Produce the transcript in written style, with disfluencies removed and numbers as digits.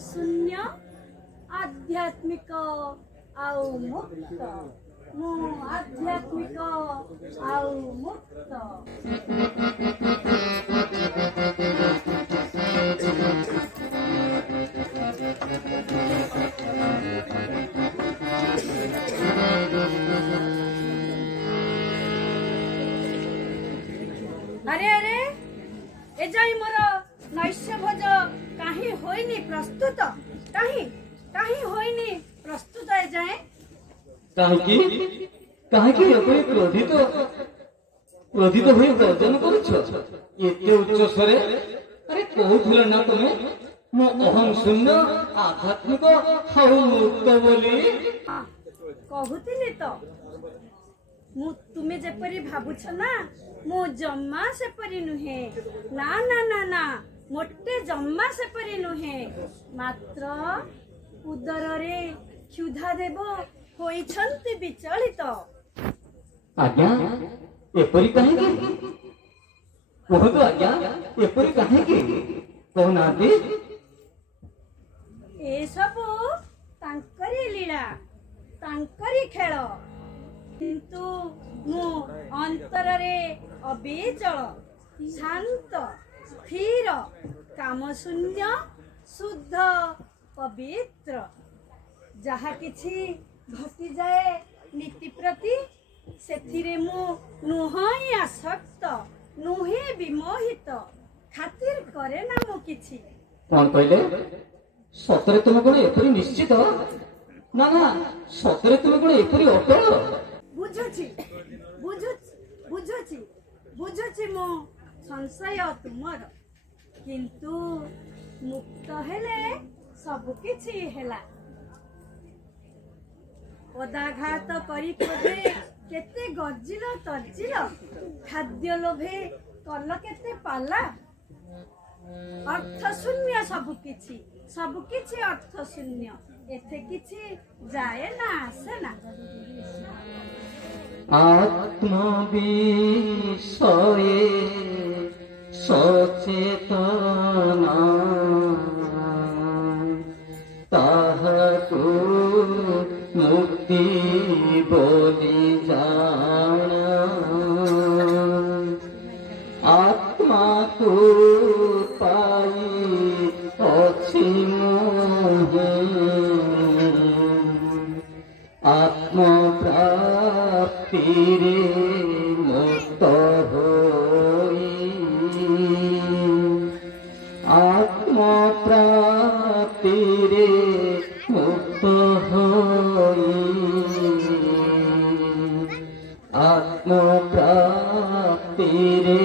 शून्य आध्यात्मिक आउ मुक्त मु आध्यात्मिक आउ मुक्त। अरे अरे ए जाई मोर नैश्य भोज काहे होइनी प्रस्तुत काहे काहे होइनी प्रस्तुत ए जाए काहे की एपरि क्रोधित होई गर्जन करुछ एते उच्च स्वरे? अरे कहूथिल ना तुमे मो अहम शून्य आध्यात्मिक हाउ मुक्त बोली। कहूतिली तो मु तुमे जेपरि भाबुछ ना मु जम्मा सेपरि नुहे ना ना ना ना मोटे जम्मा सेपरि नुहे मात्र उदर रे क्षुधा देव होइछन्ति विचलित। आज्ञा एपरि काहे की कहतो आज्ञा एपरि काहे की कहनाती ए सबु तांकरी लीला तांकरी खेल किंतु मु अंतर रे अबिचल शांत स्थिर काम शून्य शुद्ध पवित्र जहा किछि घटी जाए नीति प्रति सेथिरे मु नुहई आसक्त नुहे विमोहित खातिर करे ना मु किछि। कोन कहले सतरे तुम कोन एपरि निश्चित ना ना सतरे तुम कोन एपरि अटल? बुझुछि बुझुछि बुझुछि मो संशय तुमर किंतु मुक्त हेले सब किछि हेला। पदाघात करी खोजे केते गर्जिल तर्जिल खाद्य लोभे कल केते पाला अर्थ शून्य सब किछि अर्थ शून्य एथे किछि जाए ना आसे ना। आत्मा विषये सचेतना ताहाको मुक्ति बोली जाना आत्मा को पाई अछि मोहे आत्मा प्राप्ति रे मुक्त होई आत्मा प्राप्ति रे मुक्त होई आत्मा प्राप्ति रे